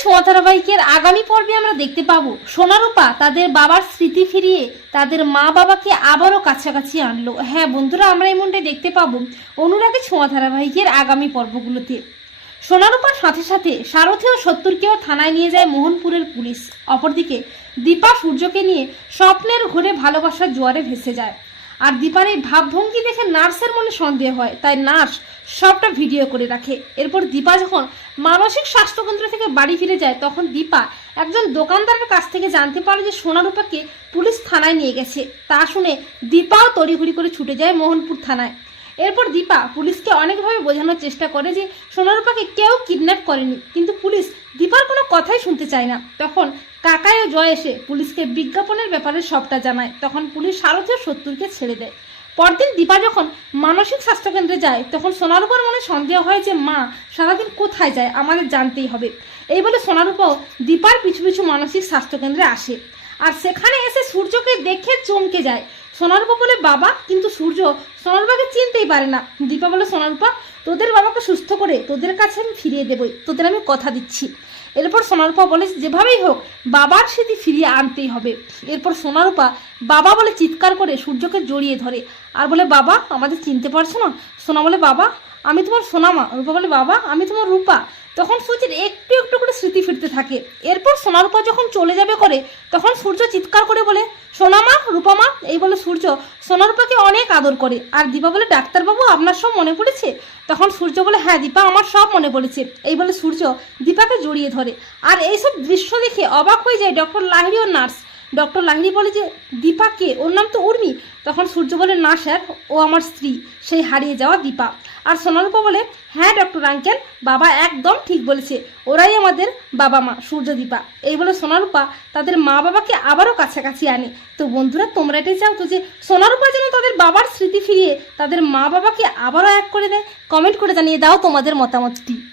ছোঁয়া ধারাবাহিকের আগামী পর্বে আমরা দেখতে পাবো। সোনারূপা তাদের বাবার স্মৃতি ফিরিয়ে তাদের মা বাবাকে আবারও কাছাকাছি আনলো। হ্যাঁ বন্ধুরা, আমরা এমনটাই দেখতে পাবো অনুরাগে ছোঁয়া ধারাবাহিকের আগামী পর্বগুলোতে। সোনারূপার সাথে সাথে সারথি ও সত্তরকেও থানায় নিয়ে যায় মোহনপুরের পুলিশ। অপরদিকে দীপা সূর্যকে নিয়ে স্বপ্নের ঘুরে ভালোবাসার জোয়ারে ভেসে যায়। আর দীপার এই ভাবভঙ্গি দেখে নার্সের মনে সন্দেহ হয়, তাই নার্স সবটা ভিডিও করে রাখে। এরপর দীপা যখন মানসিক স্বাস্থ্যকেন্দ্র থেকে বাড়ি ফিরে যায়, তখন দীপা একজন দোকানদারের কাছ থেকে জানতে পারে যে সোনারূপাকে পুলিশ থানায় নিয়ে গেছে। তা শুনে দীপাও তড়িঘড়ি করে ছুটে যায় মোহনপুর থানায়। এরপর দীপা পুলিশকে অনেকভাবে বোঝানোর চেষ্টা করে যে সোনারূপাকে কেউ কিডন্যাপ করেনি, কিন্তু পুলিশ দীপার কোনো কথাই শুনতে চায় না। তখন কাকাই ও জয় এসে পুলিশকে বিজ্ঞাপনের ব্যাপারে সবটা জানায়। তখন পুলিশ ও সত্তরকে ছেড়ে দেয়। পরদিন দীপা যখন মানসিক স্বাস্থ্যকেন্দ্রে যায়, তখন সোনারূপার মনে সন্দেহ হয় যে, মা, সারাদিন কোথায় যায়? আমাদের জানতেই হবে। এই বলে সোনারূপাও দীপার পিছু পিছু মানসিক স্বাস্থ্যকেন্দ্রে আসে। আর সেখানে এসে সূর্যকে দেখে চমকে যায়। সোনারূপা বলে, বাবা, কিন্তু সূর্য সোনারূপাকে চিনতেই পারে না। দীপা বলে, সোনারূপা, তোদের বাবাকে সুস্থ করে তোদের কাছে আমি ফিরিয়ে দেবই। তোদের আমি কথা দিচ্ছি। এরপর সোনারূপা বলে, যেভাবেই হোক, বাবার স্মৃতি ফিরিয়ে আনতেই হবে। এরপর সোনারূপা বাবা বলে চিৎকার করে সূর্যকে জড়িয়ে ধরে। আর বলে, বাবা, আমাদের চিনতে পারছ না? সোনা বলে, বাবা আমি তোমার সোনামা। রূপা বলে, বাবা, আমি তোমার রূপা। তখন সূর্যের একটু একটু করে স্মৃতি ফিরতে থাকে। এরপর সোনারূপা যখন চলে যাবে করে তখন সূর্য চিৎকার করে বলে, সোনামা, রূপামা, এই বলে সূর্য সোনারূপাকে অনেক আদর করে। আর দীপা বলে, ডাক্তারবাবু, আপনার সব মনে পড়েছে? তখন সূর্য বলে হ্যাঁ দীপা, আমার সব মনে পড়েছে। এই বলে সূর্য দীপাকে জড়িয়ে ধরে। আর এইসব দৃশ্য দেখে অবাক হয়ে যায় ডক্টর লাহিড়ি ও নার্স। ডক্টর লাহিড়ি বলে যে, দীপা কে? ওর নাম তো উর্মি। তখন সূর্য বলে, না স্যার, ও আমার স্ত্রী। সেই হারিয়ে যাওয়া দীপা। আর সোনারূপা বলে হ্যাঁ ডক্টর আঙ্কেল, বাবা একদম ঠিক বলেছে। ওরাই আমাদের বাবা মা, সূর্য দীপা। এই বলে সোনারূপা তাদের মা বাবাকে আবারও কাছাকাছি আনে। তো বন্ধুরা, তোমরা এটাই চাও তো যে, সোনারূপা যেন তাদের বাবার স্মৃতি ফিরিয়ে তাদের মা বাবাকে আবারও এক করে দেয়? কমেন্ট করে জানিয়ে দাও তোমাদের মতামতটি।